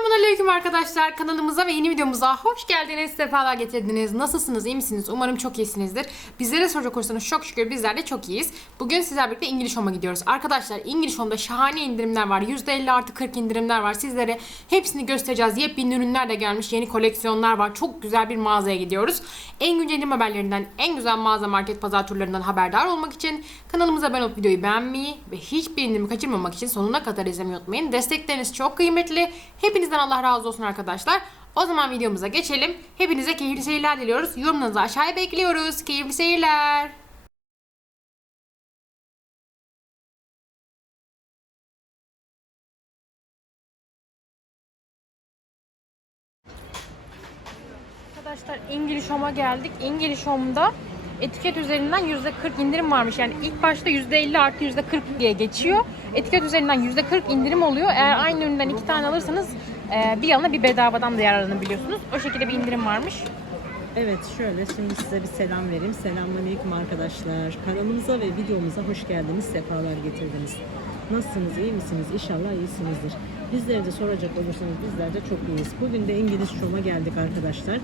Selamünaleyküm arkadaşlar. Kanalımıza ve yeni videomuza hoş geldiniz. Sefalar getirdiniz. Nasılsınız? iyi misiniz? Umarım çok iyisinizdir. Bizlere soracak olursanız çok şükür bizler de çok iyiyiz. Bugün sizlerle birlikte İngiliz Home'a gidiyoruz. Arkadaşlar İngiliz Home'da şahane indirimler var. %50 artı 40 indirimler var. Sizlere hepsini göstereceğiz. Yepyeni ürünler de gelmiş. Yeni koleksiyonlar var. Çok güzel bir mağazaya gidiyoruz. En güncel haberlerinden, en güzel mağaza market pazar turlarından haberdar olmak için kanalımıza abone olup videoyu beğenmeyi ve hiçbir indirimi kaçırmamak için sonuna kadar izlemeyi unutmayın. Destekleriniz çok kıymetli. Hepinizden Allah razı olsun arkadaşlar. O zaman videomuza geçelim. Hepinize keyifli seyirler diliyoruz. Yorumlarınızı aşağıya bekliyoruz. Keyifli seyirler. Arkadaşlar İngiliz Home'a geldik. İngiliz Home'da etiket üzerinden %40 indirim varmış. Yani ilk başta %50 artı %40 diye geçiyor. Etiket üzerinden %40 indirim oluyor. Eğer aynı üründen iki tane alırsanız bir yanına bir bedavadan da yararlanabiliyorsunuz. O şekilde bir indirim varmış. Evet şöyle şimdi size bir selam vereyim. Selamünaleyküm arkadaşlar. Kanalımıza ve videomuza hoş geldiniz. Sefalar getirdiniz. Nasılsınız? iyi misiniz? İnşallah iyisinizdir. Bizleri de soracak olursanız bizler de çok iyiyiz. Bugün de İngiliz Show'a geldik arkadaşlar.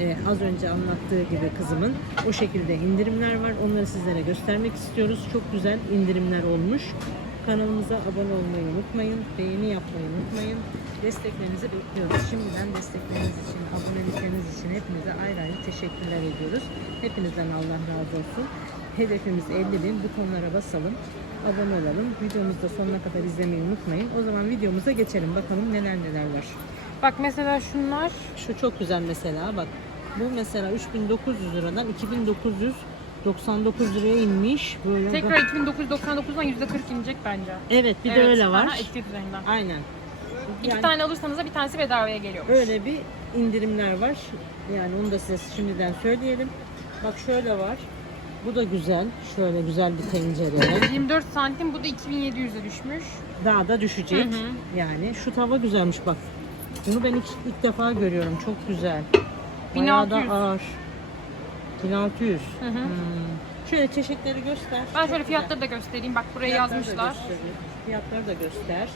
Ee, az önce anlattığı gibi kızımın o şekilde indirimler var. Onları sizlere göstermek istiyoruz. Çok güzel indirimler olmuş. Kanalımıza abone olmayı unutmayın. Beğeni yapmayı unutmayın. Desteklerinizi bekliyoruz. Şimdiden destekleriniz için, abonelikleriniz için hepinize ayrı ayrı teşekkürler ediyoruz. Hepinizden Allah razı olsun. Hedefimiz 50 bin. Butonlara basalım. Abone olalım. Videomuzu da sonuna kadar izlemeyi unutmayın. O zaman videomuza geçelim. Bakalım neler neler var. Bak mesela şunlar Şu çok güzel mesela. Bak bu mesela 3900 liradan 2999 liraya inmiş. Böyle tekrar 2999'dan %40 inecek bence. Evet bir de öyle var. aha, etiket üzerinden. Aynen. İki Yani- tane alırsanız da bir tanesi bedavaya geliyor. Öyle bir indirimler var. Yani onu da size şimdiden söyleyelim. Bak şöyle var. Bu da güzel. Şöyle güzel bir tencere. 24 santim bu da 2700'e düşmüş. Daha da düşecek. Hı hı. Yani şu tava güzelmiş bak. Bunu ben ilk, ilk defa görüyorum. Çok güzel. Bayağı da 1600. ağır. 1600. Hı hı. Hmm. Şöyle çeşitleri göster. Ben şöyle fiyatları da göstereyim. Bak buraya Fiyatları da yazmışlar. göstereyim. Fiyatları da göster.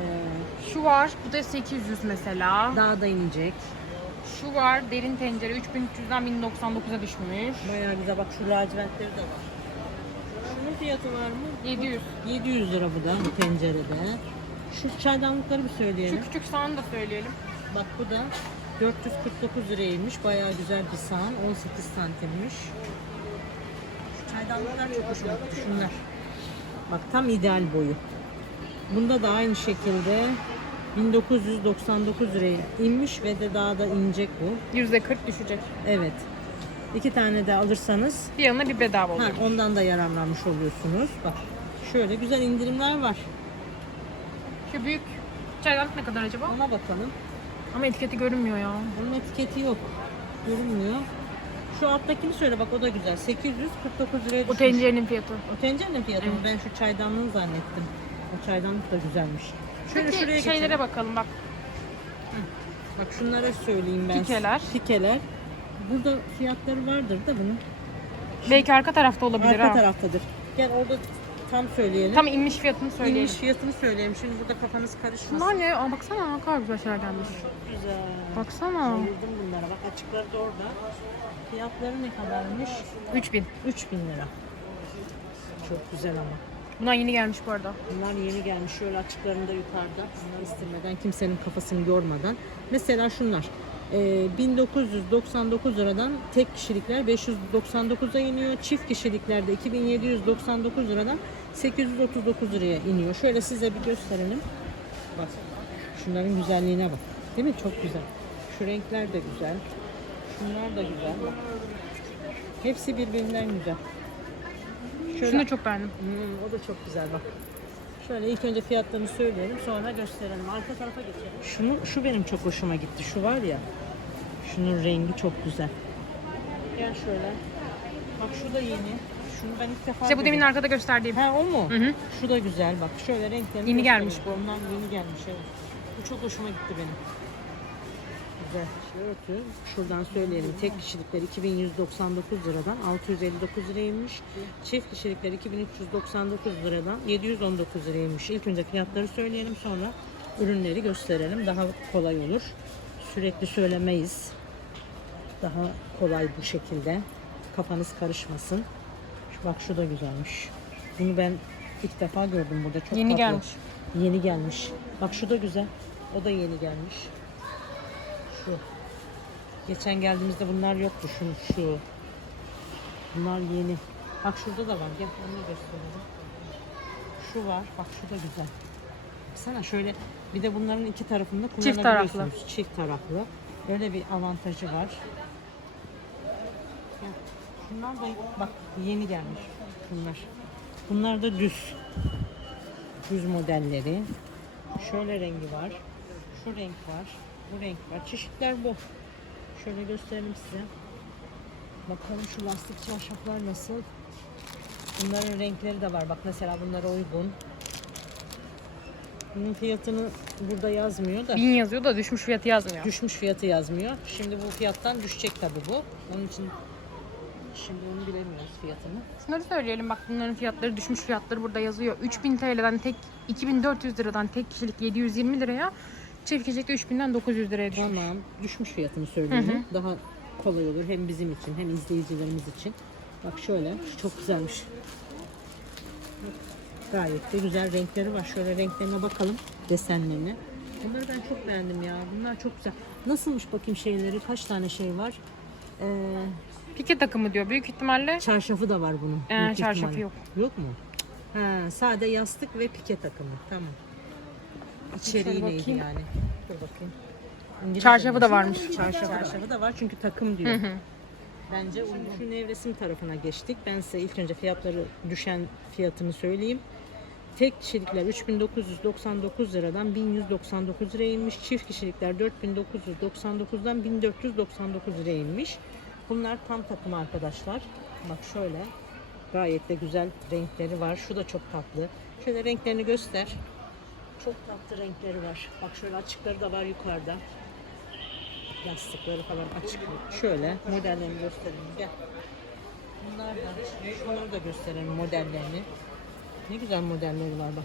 Ee, Şu var. Bu da 800 mesela. daha da inecek. Şu var. Derin tencere 3300'den 1099'a düşmüş. Bayağı güzel. Bak şu lacivertleri de var. Şunun fiyatı var mı? 700. 700 lira bu da bu tencerede. Şu çaydanlıkları bir söyleyelim. Şu küçük sahanı da söyleyelim. Bak bu da 449 liraymış. Bayağı güzel bir sahan. 18 santimmiş. Şu çaydanlıklar çok hoşuma gitti. Şunlar. Bak tam ideal boyu. Bunda da aynı şekilde 1999 liraya inmiş ve de daha da inecek bu. %40 düşecek. Evet. İki tane de alırsanız Bir yanına bir bedava ha, oluyor. ondan da yararlanmış oluyorsunuz. Bak şöyle güzel indirimler var. Şu büyük çaydanlık ne kadar acaba? Ona bakalım. Ama etiketi görünmüyor ya. Bunun etiketi yok. Görünmüyor. Şu alttakini söyle bak o da güzel. 849 liraya O düşmüş. tencerenin fiyatı. O tencerenin fiyatı mı? Ben şu çaydanlığı zannettim. O çaydanlık da güzelmiş. Şöyle Peki şuraya şeylere geçelim. bakalım bak. Bak şunlara söyleyeyim ben. Pikeler. Pikeler. Burada fiyatları vardır da bunun. Belki arka tarafta olabilir Arka ha. taraftadır. Gel orada tam söyleyelim. Tam inmiş fiyatını söyleyelim. İnmiş fiyatını söyleyeyim. Şimdi burada kafanız karışmasın. Bunlar ne? Aa, baksana ne kadar güzel şeyler gelmiş. güzel. Baksana. Bayıldım bunlara. Bak açıkları da orada. Fiyatları ne kadarmış? 3000. 3000 lira. Çok güzel ama. Bunlar yeni gelmiş bu arada. Bunlar yeni gelmiş. Şöyle açıklarında yukarıda. Bunlar istirmeden kimsenin kafasını yormadan. Mesela şunlar. e, 1999 liradan tek kişilikler 599'a iniyor. Çift kişiliklerde 2799 liradan 839 liraya iniyor. Şöyle size bir gösterelim. Bak. Şunların güzelliğine bak. Değil mi? Çok güzel. Şu renkler de güzel. Şunlar da güzel. Bak. Hepsi birbirinden güzel. Şöyle Şunu da çok beğendim. Hmm, o da çok güzel bak. Şöyle ilk önce fiyatlarını söyleyelim sonra gösterelim. Arka tarafa geçelim. Şunu, şu benim çok hoşuma gitti. Şu var ya. Şunun rengi çok güzel. Gel şöyle. Bak şu da yeni. Şunu ben ilk defa İşte bu demin arkada gösterdiğim. Ha o mu? Hı hı. Şu da güzel bak. Şöyle renklerini Yeni gelmiş bu. Ondan yeni gelmiş evet. Bu çok hoşuma gitti benim. Güzel. Örtü. Şuradan söyleyelim. Tek kişilikler 2199 liradan 659 liraymış. Çift kişilikler 2399 liradan 719 liraymış. İlk önce fiyatları söyleyelim sonra ürünleri gösterelim. Daha kolay olur. Sürekli söylemeyiz. Daha kolay bu şekilde. Kafanız karışmasın. Bak şu da güzelmiş. Bunu ben ilk defa gördüm burada. Çok Yeni tatlı. gelmiş. Yeni gelmiş. Bak şu da güzel. O da yeni gelmiş. Şu. Geçen geldiğimizde bunlar yoktu. Şu, şu. Bunlar yeni. Bak şurada da var. Gel onu da gösterelim. Şu var. Bak şu da güzel. Baksana şöyle bir de bunların iki tarafında Çift taraflı. kullanabiliyorsunuz. Çift taraflı. Öyle bir avantajı var. Şunlar da bak yeni gelmiş bunlar. Bunlar da düz. Düz modelleri. Şöyle rengi var. Şu renk var. Bu renk var. Çeşitler bu. Şöyle gösterelim size. Bakalım şu lastik çarşaflar nasıl? Bunların renkleri de var. Bak mesela bunlara uygun. Bunun fiyatını burada yazmıyor da. Bin yazıyor da düşmüş fiyatı yazmıyor. Düşmüş fiyatı yazmıyor. Şimdi bu fiyattan düşecek tabii bu. Onun için şimdi onu bilemiyoruz fiyatını. Şunları söyleyelim bak bunların fiyatları düşmüş fiyatları burada yazıyor. 3000 TL'den tek 2400 liradan tek kişilik 720 liraya çift kişilik de 3000'den 900 liraya düşmüş. Tamam. Düşmüş fiyatını söylüyorum. Daha kolay olur hem bizim için hem izleyicilerimiz için. Bak şöyle. şu Çok güzelmiş. Gayet de güzel renkleri var. Şöyle renklerine bakalım. Desenlerine. Bunları ben çok beğendim ya. Bunlar çok güzel. Nasılmış bakayım şeyleri? Kaç tane şey var? Ee, Pike takımı diyor. Büyük ihtimalle çarşafı da var bunun. Ee, büyük çarşafı ihtimalle. yok. Yok mu? Ha, sade yastık ve pike takımı. Tamam. İçeriği Şöyle neydi bakayım. yani? Dur bakayım. İngilizce Çarşafı mi? da varmış. Çarşafı, çarşafı da var çünkü takım diyor. Hı hı. Bence uygun. Şu nevresim tarafına geçtik. Ben size ilk önce fiyatları düşen fiyatını söyleyeyim. Tek kişilikler 3999 liradan 1199 liraya inmiş. Çift kişilikler 4999'dan 1499 liraya inmiş. Bunlar tam takım arkadaşlar. Bak şöyle. Gayet de güzel renkleri var. Şu da çok tatlı. Şöyle renklerini göster. Çok tatlı renkleri var. Bak şöyle açıkları da var yukarıda. Yastıkları falan açık. Şöyle modellerini gösterelim. Gel. Bunlar da, şunları da gösterelim modellerini. Ne güzel modelleri var bak.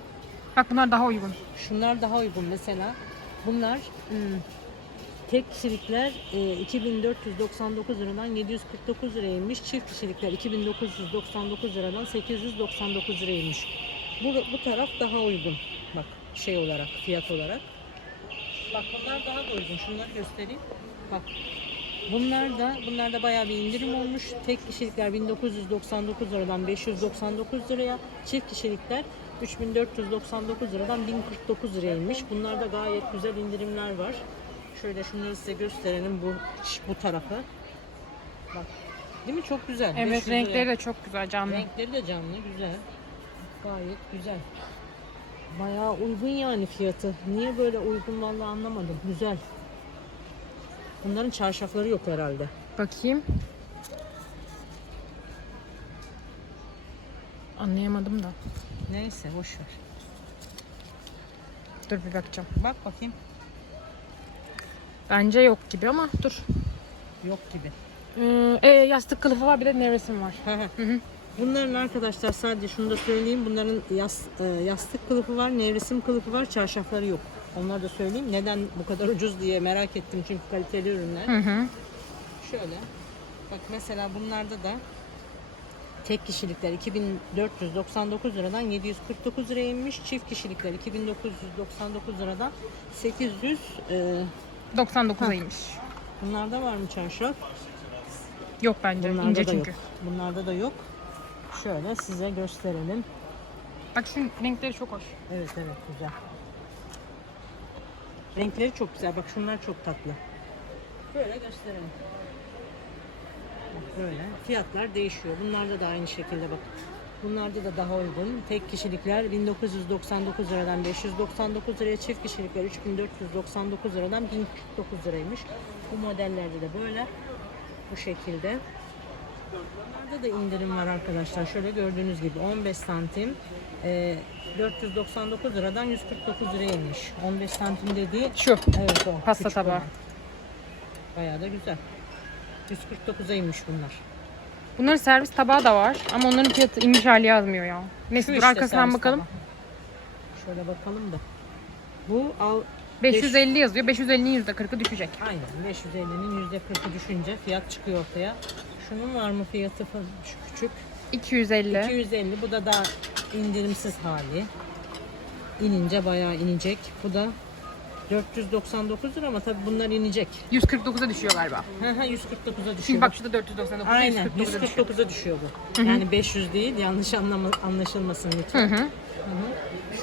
Bak bunlar daha uygun. Şunlar daha uygun mesela. Bunlar hmm, tek kişilikler e, 2499 liradan 749 liraya inmiş. Çift kişilikler 2999 liradan 899 liraya inmiş. Bu, bu taraf daha uygun. Bak şey olarak, fiyat olarak. Bak bunlar daha da uygun. Şunları göstereyim. Bak Bunlar da bunlar da bayağı bir indirim olmuş. Tek kişilikler 1999 liradan 599 liraya, çift kişilikler 3499 liradan 1049 liraya inmiş. Bunlarda gayet güzel indirimler var. Şöyle şunları size gösterelim bu bu tarafa. Bak. Değil mi? Çok güzel. Evet 500 liraya. renkleri de çok güzel canlı. Renkleri de canlı, güzel. Gayet güzel. Bayağı uygun yani fiyatı. Niye böyle uygun vallahi anlamadım. Güzel. Bunların çarşafları yok herhalde. Bakayım. Anlayamadım da. Neyse boş ver. Dur bir bakacağım. Bak bakayım. Bence yok gibi ama dur. Yok gibi. Ee, e, yastık kılıfı var bir de nevresim var. Hı hı. Bunların arkadaşlar sadece şunu da söyleyeyim. Bunların yas, e, yastık kılıfı var, nevresim kılıfı var, çarşafları yok. Onları da söyleyeyim. Neden bu kadar ucuz diye merak ettim çünkü kaliteli ürünler. Hı hı. Şöyle. Bak mesela bunlarda da tek kişilikler 2499 liradan 749 liraya inmiş. Çift kişilikler 2999 liradan 800 e, 99'aymış. bunlarda var mı çarşaf? Yok bence. Bunlarda ince da çünkü. yok. Bunlarda da yok. Şöyle size gösterelim. Bak şu renkleri çok hoş. Evet evet güzel. Renkleri çok güzel. Bak şunlar çok tatlı. Böyle gösterelim. Bak böyle. Fiyatlar değişiyor. Bunlarda da aynı şekilde bak. Bunlarda da daha uygun. Tek kişilikler 1999 liradan 599 liraya, çift kişilikler 3499 liradan 1049 liraymış. Bu modellerde de böyle. Bu şekilde. Bunlarda da indirim var arkadaşlar. Şöyle gördüğünüz gibi 15 santim e, 499 liradan 149 liraya inmiş. 15 santim dediği Şu. evet o. Pasta tabağı. Bayağı da güzel. 149'a inmiş bunlar. Bunların servis tabağı da var ama onların fiyatı inmiş hali yazmıyor ya. Neyse Şu dur işte arkasından servis bakalım. tabağı. Şöyle bakalım da. Bu al 550 yazıyor. 550'nin %40'ı düşecek. aynen 550'nin %40'ı düşünce fiyat çıkıyor ortaya. Şunun var mı fiyatı falan şu küçük? 250. 250 bu da daha indirimsiz hali. İnince bayağı inecek. Bu da 499 lira ama tabii bunlar inecek. 149'a düşüyor galiba. Hı hı 149'a düşüyor. Çünkü bak şurada 499. Aynen 149'a düşüyor. 149'a düşüyor bu. Yani 500 değil yanlış anlama, anlaşılmasın Hı lütfen. hı. Hı hı.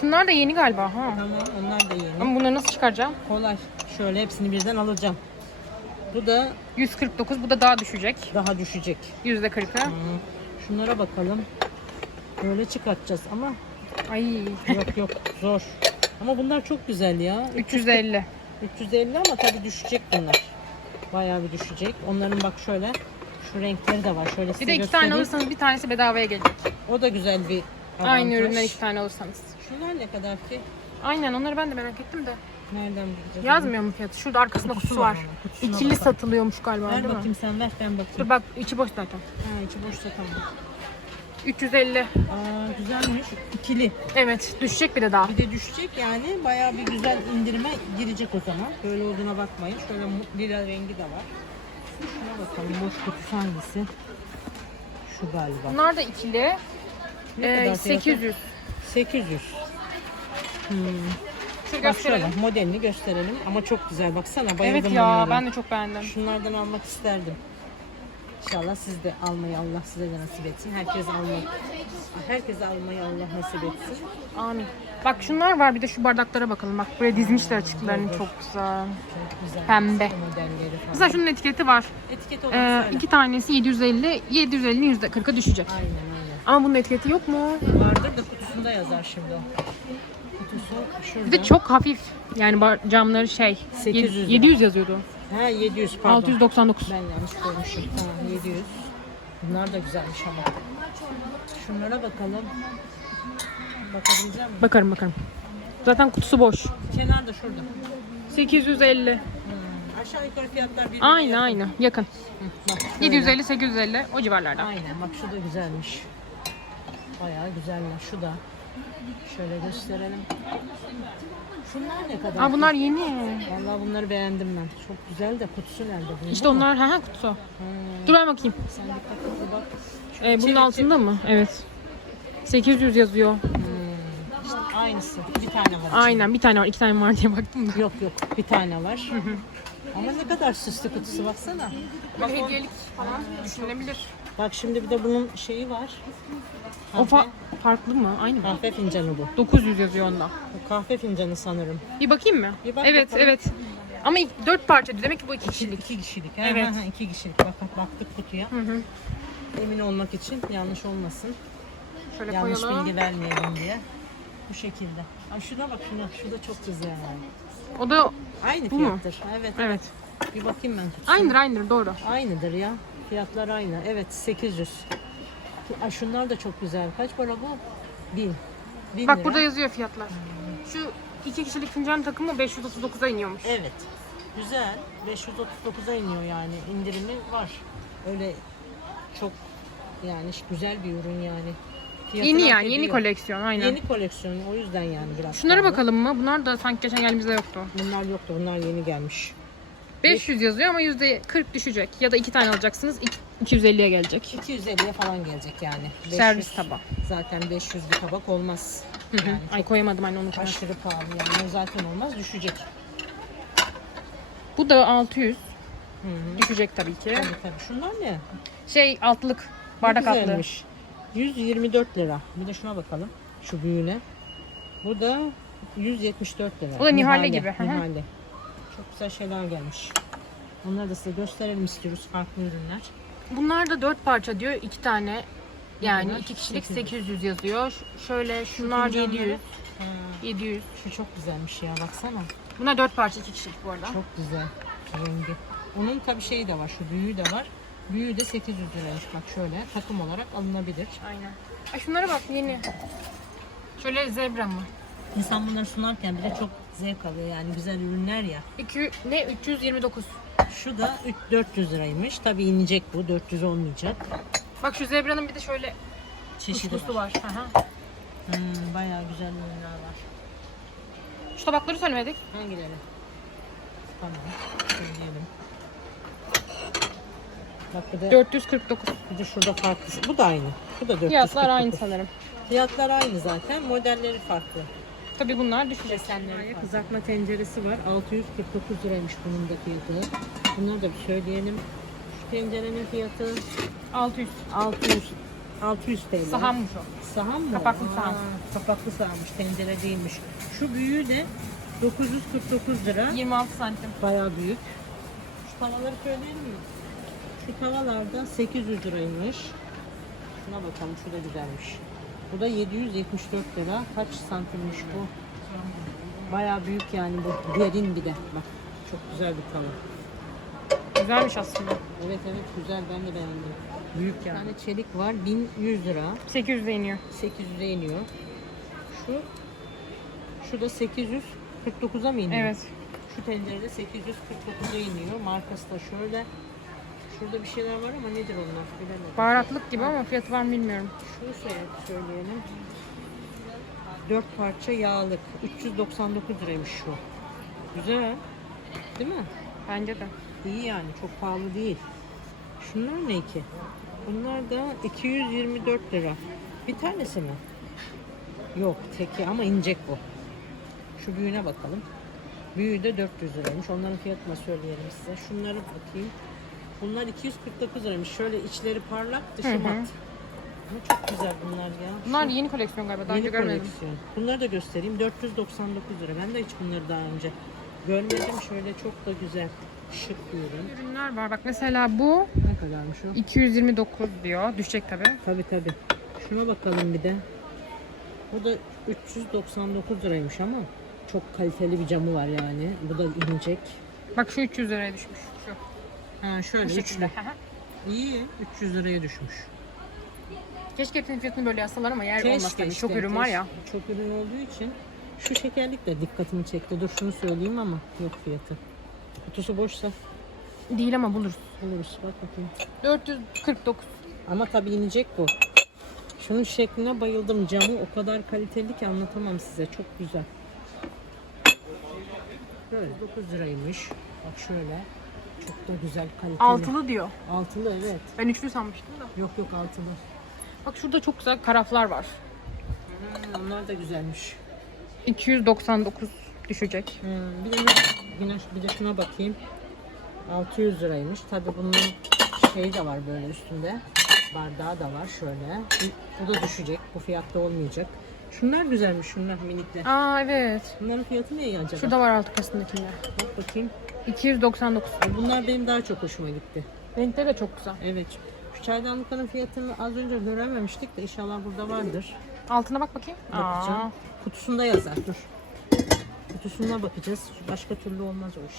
Şunlar da yeni galiba ha. Tamam onlar da yeni. Ama bunları nasıl çıkaracağım? Kolay. Şöyle hepsini birden alacağım. Bu da 149 bu da daha düşecek. daha düşecek. %40'ı. Hı. Şunlara bakalım. Böyle çıkartacağız ama Ay yok yok zor. Ama bunlar çok güzel ya. 350. 350 ama tabii düşecek bunlar. Bayağı bir düşecek. Onların bak şöyle şu renkleri de var. Şöyle size Bir de iki göstereyim. tane alırsanız bir tanesi bedavaya gelecek. O da güzel bir Aynı avantaj. üründen iki tane alırsanız. Şunlar ne kadar ki? Aynen onları ben de merak ettim de. Nereden bulacağız? Yazmıyor mu fiyatı? Şurada arkasında Kutusu var. kutusuna İkili bakalım. satılıyormuş galiba Ver değil mi? bakayım sen ver ben bakayım. Dur bak içi boş zaten. Ha içi boşsa tamam. 350. Aa güzelmiş. İkili. Evet düşecek bir de daha. Bir de düşecek yani bayağı bir güzel indirime girecek o zaman. Böyle olduğuna bakmayın. Şöyle mu- lila rengi de var. Şuna bakalım boş kutusu hangisi? Şu galiba. Bunlar da ikili. Ne Ee, kadar fiyatı? 800. 800. Hmm. Şöyle Bak gösterelim. şöyle modelini gösterelim ama çok güzel baksana bayıldım Evet ya bunlara. ben de çok beğendim. Şunlardan almak isterdim. İnşallah siz de almayı Allah size de nasip etsin. Herkes almayı herkese almayı Allah nasip etsin. Amin. Bak şunlar var bir de şu bardaklara bakalım. Bak buraya dizmişler açıklarını çok güzel. Çok güzel. Pembe. Modelleri falan. Mesela şunun etiketi var. Etiket olarak Ee, söyle. iki tanesi 750, 750'nin %40'a düşecek. Aynen aynen. Ama bunun etiketi yok mu? Vardır da kutusunda yazar şimdi o. Kutusu şurada. Bir de çok hafif. Yani camları şey. 800 lira. 700 yazıyordu. Ha 700 pardon. 699. Ben yanlış koymuşum. Tamam 700. Bunlar da güzelmiş ama. Şunlara bakalım. Bakabilecek miyim? Bakarım bakarım. Zaten kutusu boş. Kenar da şurada. 850. Hmm. Aşağı yukarı fiyatlar birbirine Aynı yakın. aynı. Yakın. Bak, şöyle. 750 850 o civarlarda. Aynen bak şu da güzelmiş. Bayağı güzeller. Şu da. Şöyle gösterelim. Şunlar ne kadar? Aa bunlar yeni. Vallahi bunları beğendim ben. Çok güzel de kutusu nerede bunun? İşte onlar ha ha kutusu. Dur ben bakayım. Sen dikkatli bak. Ee, bunun Çevir, altında mı? Evet. 800 yazıyor. İşte aynısı. Bir tane var. içinde. Aynen bir tane var. iki tane var diye baktım da. Yok yok. Bir tane var. Ama ne kadar süslü kutusu baksana. Bak, o- hediyelik falan düşünülebilir. Bak şimdi bir de bunun şeyi var. O fa- farklı mı? Aynı mı? Kahve fincanı bu. 900 yazıyor onda. Bu kahve fincanı sanırım. Bir bakayım mı? Bir bak evet bakalım. evet. Ama ilk 4 parça diyor. Demek ki bu iki kişilik. iki kişilik. Evet. Evet. Ha, ha, iki kişilik. Bak, bak, baktık kutuya. Hı hı. Emin olmak için yanlış olmasın. Şöyle Yanlış koyalım. bilgi vermeyelim diye. Bu şekilde. Ay şuna bak şuna. Şu da çok güzel yani. O da Aynı Bu mu? fiyattır. Evet. evet. Bir bakayım ben. kutusuna. Aynıdır aynıdır doğru. Aynıdır ya. Fiyatlar aynı. Evet 800. Ay şunlar da çok güzel. Kaç para bu? 1000. 1000 Bak lira. burada yazıyor fiyatlar. Şu iki kişilik fincan takımı 539'a iniyormuş. Evet. Güzel. 539'a iniyor yani. İndirimi var. Öyle çok yani güzel bir ürün yani. Fiyatını Yeni hak yani yeni ediyor. koleksiyon aynen. Yeni koleksiyon o yüzden yani biraz. Şunlara pahalı. bakalım mı? Bunlar da sanki geçen geldiğimizde yoktu. Bunlar yoktu. Bunlar yeni gelmiş. 500 yazıyor ama %40 düşecek. Ya da iki tane alacaksınız iki- 250'ye gelecek. 250'ye falan gelecek yani. 500 Servis tabağı. Zaten 500 bir tabak olmaz. Hı. Yani Ay koyamadım anne onu koymadım. aşırı pahalı yani. O zaten olmaz. Düşecek. Bu da 600. Hı hı. Düşecek tabii ki. Tabii tabii. Şunlar ne? Şey altlık. Ne Bardak altlığı. güzelmiş. 124 lira. Bir de şuna bakalım. Şu büyüğüne. Bu da 174 lira. O da Nihale gibi, hı hı. Nihale. Çok güzel şeyler gelmiş. Onları da size gösterelim istiyoruz. Farklı ürünler. Bunlar da 4 parça diyor. 2 tane. Yani kadar? 2 kişilik 800. 800 yazıyor. Ş- Şöyle şunlar fincanları. 700. Ha, 700. şu çok güzelmiş ya baksana. Bunlar 4 parça 2 kişilik bu arada. Çok güzel rengi. Onun tabi şeyi de var. Şu büyüğü de var. Büyüğü de 800 liraymış bak şöyle. Takım olarak alınabilir. Aynen. Ay şunlara bak yeni. Şöyle zebra mı? İnsan bunları sunarken bile çok zevk alıyor yani güzel ürünler ya. 2 ne 329. Şu da üç- 400 liraymış. Tabi inecek bu 400 olmayacak. Bak şu zebranın bir de şöyle Çeşidi var. var. Aha. Hmm, bayağı güzel ürünler var. Şu tabakları söylemedik. Hangileri? Tamam. Söyleyelim. Bak bu da, 449. bir de şurada farklı. Bu da aynı. Bu da 449. Fiyatlar aynı sanırım. Fiyatlar aynı zaten. Modelleri farklı. Tabii bunlar düşecek. Desenleri Kızartma tenceresi var. 649 liraymış bunun da fiyatı. Bunları da bir söyleyelim. Şu tencerenin fiyatı 600. 600 600 TL. Sahanmış o. Sahan mı? Kapaklı Aa, sahan. Kapaklı sahanmış. Tencere değilmiş. Şu büyüğü de 949 lira. 26 santim. Bayağı büyük. Şu tavaları söyleyelim mi? Şu tavalarda 800 liraymış. Şuna bakalım. Şu da güzelmiş. Bu da 774 lira. Kaç santimmiş bu? Bayağı büyük yani bu. Derin bir de. Bak çok güzel bir tava. Güzelmiş aslında. Evet evet güzel ben de beğendim. Büyük yani. Bir tane çelik var 1100 lira. 800'e iniyor. 800'e iniyor. Şu şu da 849'a mı iniyor? Evet. Şu tencerede 849'a iniyor. Markası da şöyle. Şurada bir şeyler var ama nedir onlar bilemedim. Baharatlık gibi ama fiyatı var mı bilmiyorum. Şunu söyle- söyleyelim. 4 parça yağlık. 399 liraymış şu. Güzel. Değil mi? Bence de. İyi yani çok pahalı değil. Şunlar ne ki? Bunlar da 224 lira. Bir tanesi mi? Yok teki ama incek bu. Şu büyüğüne bakalım. Büyüğü de 400 liraymış. Onların fiyatını söyleyelim size. Şunları bakayım. Bunlar 249 liraymış. Şöyle içleri parlak, dışı Hı hı. mat. Ama çok güzel bunlar ya. Bunlar Şu- yeni koleksiyon galiba. Daha önce Yeni görmedim. koleksiyon. Bunları da göstereyim. 499 lira. Ben de hiç bunları daha önce görmedim. Şöyle çok da güzel. Şık bir ürün. Ürünler var. Bak mesela bu Ne kadarmış o? 229 diyor. Düşecek tabii. Tabi tabi. Şuna bakalım bir de. Bu da 399 liraymış ama çok kaliteli bir camı var yani. Bu da inecek. Bak şu 300 liraya düşmüş. Şu. Ha Bu şöyle şekilde. üçlü. İyi. 300 liraya düşmüş. Keşke hepsinin fiyatını böyle yazsalar ama yer olmaz Keşke tabii. işte, Çok ürün var keşke. ya. Çok ürün olduğu için şu şekerlik de dikkatimi çekti. Dur şunu söyleyeyim ama yok fiyatı. Kutusu boşsa Değil ama buluruz. buluruz. Bak bakayım. 449. Ama tabii inecek bu. Şunun şekline bayıldım. Camı o kadar kaliteli ki anlatamam size. Çok güzel. Böyle 9 liraymış. Bak şöyle. Çok da güzel kaliteli. Altılı diyor. Altılı evet. Ben üçlü sanmıştım da. Yok yok altılı. Bak şurada çok güzel karaflar var. Ha, onlar da güzelmiş. 299 düşecek. Hmm, bir de yine bir de şuna bakayım. 600 liraymış. Tabii bunun şeyi de var böyle üstünde. Bardağı da var şöyle. Bu da düşecek. Bu fiyatta olmayacak. Şunlar güzelmiş şunlar minikler. Aa evet. Bunların fiyatı ne acaba? Şurada var altı kasındakiler. Bak bakayım. 299. Bunlar benim daha çok hoşuma gitti. Renkleri de çok güzel. Evet. Şu çaydanlıkların fiyatını az önce görememiştik de inşallah burada vardır. Altına bak bakayım. Bakacağım. Aa, Kutusunda yazar. Dur. Kutusuna bakacağız. Başka türlü olmaz o iş.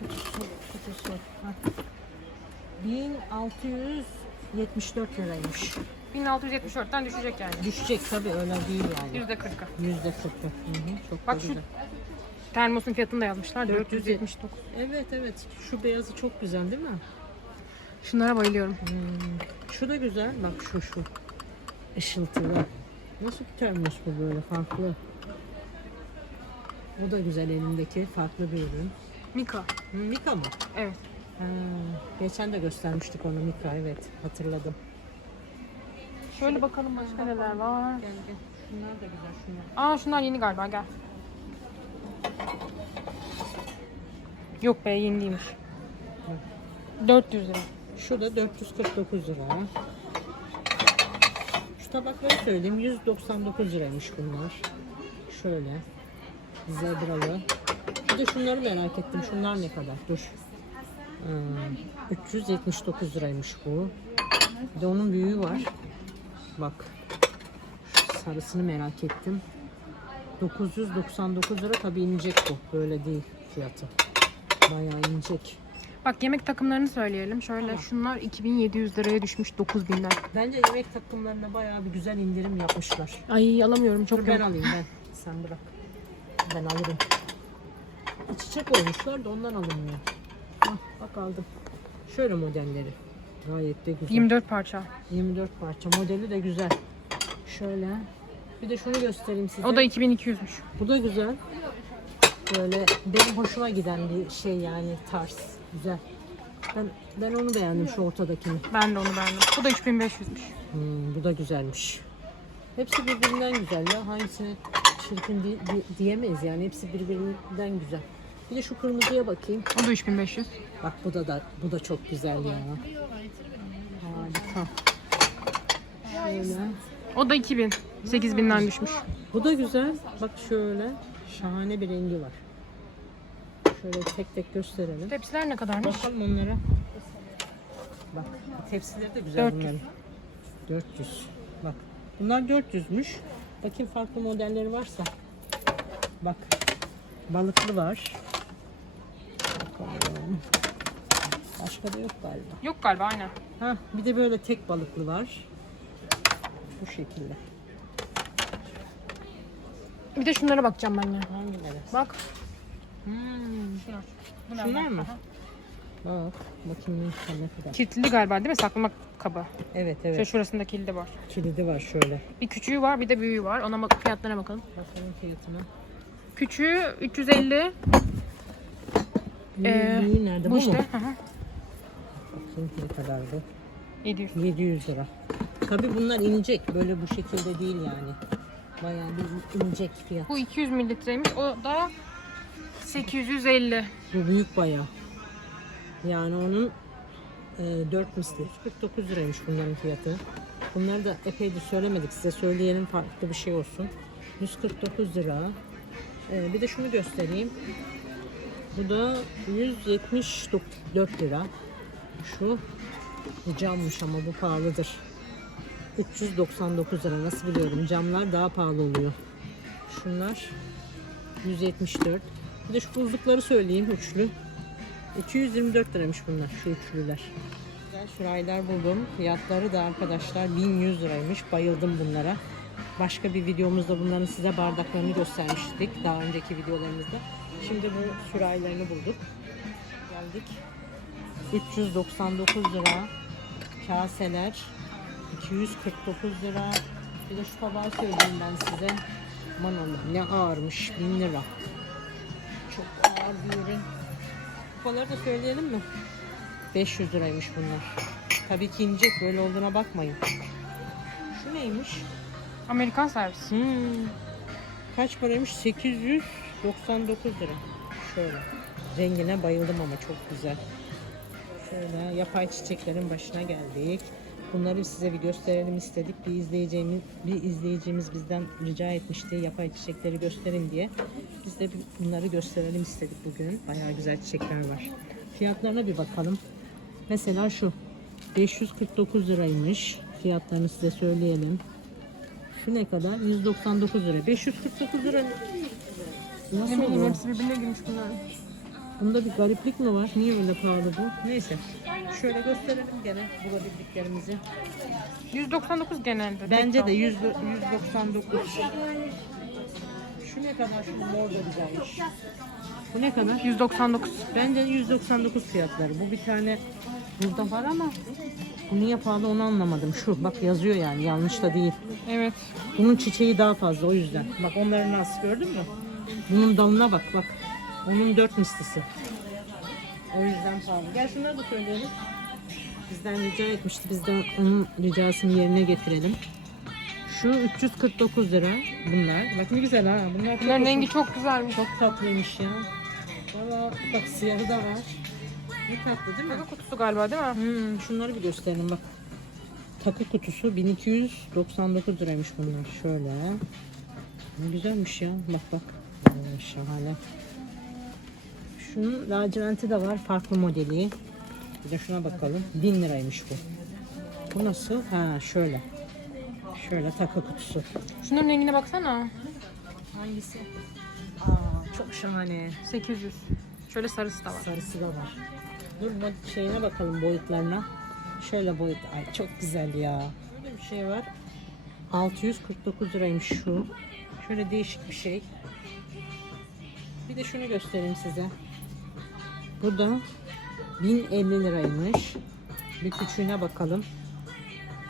Kutusu, kutusu. Hah. 1674 liraymış. 1674'ten düşecek yani. Düşecek tabii öyle değil yani. %40'a. Yüzde kırkı. Çok Bak da şu güzel. Termosun fiyatını da yazmışlar. 479. 479. Evet evet. Şu beyazı çok güzel değil mi? Şunlara bayılıyorum. Hmm. Şu da güzel. Bak şu şu. Işıltılı. Nasıl bir termos bu böyle farklı. Bu da güzel elimdeki farklı bir ürün. Mika. Hı, Mika mı? Evet. Ha, geçen de göstermiştik onu Mika evet hatırladım. Şöyle bakalım başka neler var. Gel gel. Şunlar da güzel şunlar. Aa şunlar yeni galiba gel. Yok be yeni değilmiş. 400 lira. Şu da 449 lira. Şu tabakları söyleyeyim 199 liraymış bunlar. Şöyle. Zebralı. Bir de şunları merak ettim. Şunlar ne kadar? Dur. Ee, 379 liraymış bu. Bir de onun büyüğü var. Bak. Sarısını merak ettim. 999 lira tabii inecek bu. Böyle değil fiyatı. Bayağı inecek. Bak yemek takımlarını söyleyelim. Şöyle şunlar 2700 liraya düşmüş 9000'den. Bence yemek takımlarına bayağı bir güzel indirim yapmışlar. Ay alamıyorum çok Dur ben yok. alayım ben. Sen bırak. Ben alırım. İç içe koymuşlar da ondan alınmıyor. Hah, bak aldım. Şöyle modelleri. Gayet de güzel. 24 parça. 24 parça. Modeli de güzel. Şöyle. Bir de şunu göstereyim size. O da 2200'müş. Bu da güzel. Böyle benim hoşuma giden bir şey yani tarz. Güzel. Ben, ben onu beğendim şu ortadakini. Ben de onu beğendim. Bu da 3500'müş. Hmm, bu da güzelmiş. Hepsi birbirinden güzel ya. Hangisine çirkin di- di- diyemeyiz yani. Hepsi birbirinden güzel. Bir de şu kırmızıya bakayım. O da 3500. Bak bu da da bu da çok güzel ya. Harika. Şöyle. O da 2000. 8000'den düşmüş. Bu da güzel. Bak şöyle. Şahane bir rengi var. Şöyle tek tek gösterelim. Tepsiler ne kadarmış? Bakalım onlara. Bak tepsileri de güzel 400. bunların. 400. Bak bunlar 400'müş. Bakayım farklı modelleri varsa. Bak balıklı var. Bakalım. Başka da yok galiba. Yok galiba aynen. Ha bir de böyle tek balıklı var. Bu şekilde. Bir de şunlara bakacağım ben ya. Hangileri? Bak. Hmm. Bunlar, Şunlar mı? Aha. Bak bakayım ne kadar. Kilitli galiba değil mi? Saklama kabı. Evet Şöyle evet. şurasında kilidi var. Kilidi var şöyle. Bir küçüğü var bir de büyüğü var. Ona bak fiyatlarına bakalım. Bakalım fiyatına. Küçüğü 350. Ee, Büyüğü nerede? Bu Bu, işte. mu? Hı. Bakayım ne kadardı? 700. 700 lira. Tabi bunlar inecek. Böyle bu şekilde değil yani. Bayağı bir inecek fiyat. Bu 200 mililitreymiş. O da 850. Bu büyük bayağı. Yani onun e, 4 misli. 49 liraymış bunların fiyatı. Bunları da epeydir söylemedik size. Söyleyelim farklı bir şey olsun. 149 lira. E, bir de şunu göstereyim. Bu da 174 lira. Şu cammış ama bu pahalıdır. 399 lira. Nasıl biliyorum? Camlar daha pahalı oluyor. Şunlar 174. Bir de şu buzlukları söyleyeyim üçlü. 224 liraymış bunlar şu üçlüler. Güzel süraylar buldum. Fiyatları da arkadaşlar 1100 liraymış. Bayıldım bunlara. Başka bir videomuzda bunların size bardaklarını göstermiştik. Daha önceki videolarımızda. Şimdi bu süraylarını bulduk. Geldik. 399 lira. Kaseler 249 lira. Bir de şu tabağı söyleyeyim ben size. Aman Allah'ım ne ağırmış 1000 lira. Ağır bir ürün. Kupaları da söyleyelim mi? 500 liraymış bunlar. Tabii ki inecek böyle olduğuna bakmayın. Şu neymiş? Amerikan servis. Hmm. Kaç paraymış? 899 lira. Şöyle. Rengine bayıldım ama çok güzel. Şöyle yapay çiçeklerin başına geldik. Bunları size bir gösterelim istedik. Bir izleyeceğimiz, bir izleyicimiz bizden rica etmişti yapay çiçekleri gösterin diye. Biz de bunları gösterelim istedik bugün. Bayağı güzel çiçekler var. Fiyatlarına bir bakalım. Mesela şu 549 liraymış. Fiyatlarını size söyleyelim. Şu ne kadar? 199 lira. 549 lira. Nasıl bileyim oluyor? hepsi birbirine girmiş bunlar. Bunda bir gariplik mi var? Niye öyle pahalı bu? Neyse. Şöyle gösterelim gene bulabildiklerimizi. 199 genelde. Bence de dal. 100, 199. Şu ne kadar? Şu mor da güzelmiş. Bu ne kadar? 199. Bence 199 fiyatları. Bu bir tane burada var ama bu niye pahalı onu anlamadım. Şu bak yazıyor yani yanlış da değil. Evet. Bunun çiçeği daha fazla o yüzden. Bak onların nasıl gördün mü? Bunun dalına bak bak. Onun dört mislisi. O yüzden pahalı. Gel şunları da söyleyelim. Bizden rica etmişti. Biz de onun ricasını yerine getirelim. Şu 349 lira bunlar. Bak ne güzel ha. Bunlar çok Bunların hoş- rengi çok güzelmiş. çok tatlıymış ya. Valla bak siyahı da var. Ne tatlı değil mi? Takı kutusu galiba değil mi? Hmm, şunları bir gösterelim bak. Takı kutusu 1299 liraymış bunlar. Şöyle. Ne güzelmiş ya. Bak bak. Ee, şahane. Şunun laciventi de var. Farklı modeli. Bir de şuna bakalım. 1000 liraymış bu. Bu nasıl? Ha şöyle. Şöyle takı kutusu. Şunların rengine baksana. Hangisi? Aa çok şahane. 800. Şöyle sarısı da var. Sarısı da var. Dur bu şeyine bakalım boyutlarına. Şöyle boyut. Ay çok güzel ya. Böyle bir şey var. 649 liraymış şu. Şöyle değişik bir şey. Bir de şunu göstereyim size. Bu da 1050 liraymış. Bir küçüğüne bakalım.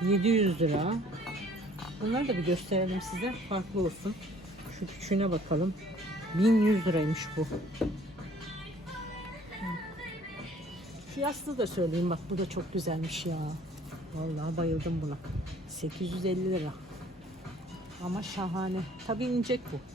700 lira. Bunları da bir gösterelim size. Farklı olsun. Şu küçüğüne bakalım. 1100 liraymış bu. Şu da söyleyeyim bak bu da çok güzelmiş ya. Vallahi bayıldım buna. 850 lira. Ama şahane. Tabii inecek bu.